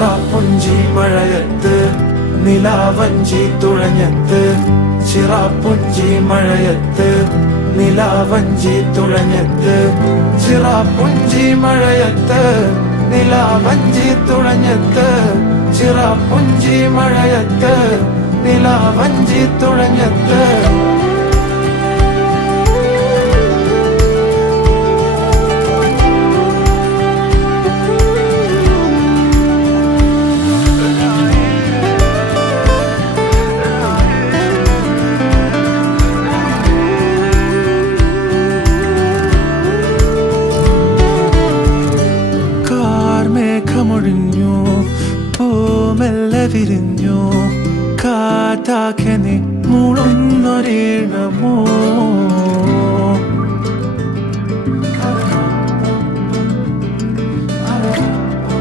ചിറാപ്പുഞ്ചി മഴയത്ത് നിലാവഞ്ചി തുഴഞ്ഞത്ത് ചിറാപ്പുഞ്ചി മഴയത്ത് നിലാവഞ്ചി തുഴഞ്ഞത്ത് ചിറാപ്പുഞ്ചി മഴയത്ത് നിലാവഞ്ചി തുഴഞ്ഞത്ത് ചിറാപ്പുഞ്ചി മഴയത്ത് നിലാവഞ്ചി തുഴഞ്ഞത്ത് മേഘമൊഴിഞ്ഞു പൂമെല്ലെ വിരിഞ്ഞു കാറ്റാകെ നീ മൂളുന്നൊരീണമോ